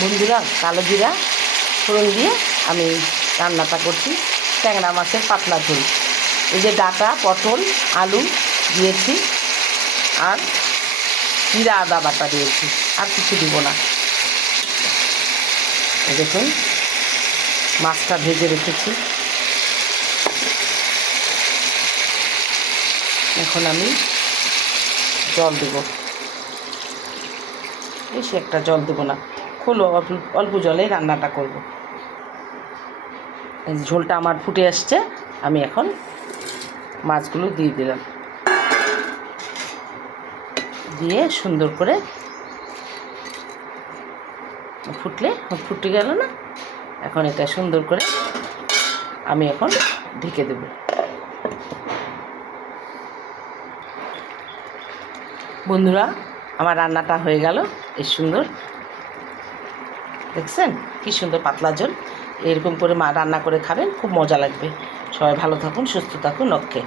বন্ধুরা, কালো জিরা ফোড়ন দিয়ে আমি রান্নাটা করছি ট্যাংরা মাছের পাতলা ঝোল। এই যে ডাঁটা, পটল, আলু দিয়েছি আর জিরা আদা বাটা দিয়েছি, আর কিছু দিব না। দেখুন মাছটা ভেজে রেখেছি। এখন আমি জল দেব, বেশি একটা জল দেবো না, খুলো অল্প জলে রান্নাটা করব। এই ঝোলটা আমার ফুটে আসছে, আমি এখন মাছগুলো দিয়ে দিলাম, দিয়ে সুন্দর করে ফুটে গেল না, এখন এটা সুন্দর করে আমি এখন ঢেকে দেব। বন্ধুরা, আমার রান্নাটা হয়ে গেল। এই সুন্দর দেখছেন কি সুন্দর পাতলা ঝোল। এরকম করে রান্না করে খাবেন, খুব মজা লাগবে। সবাই ভালো থাকুন, সুস্থ থাকুন, ওকে।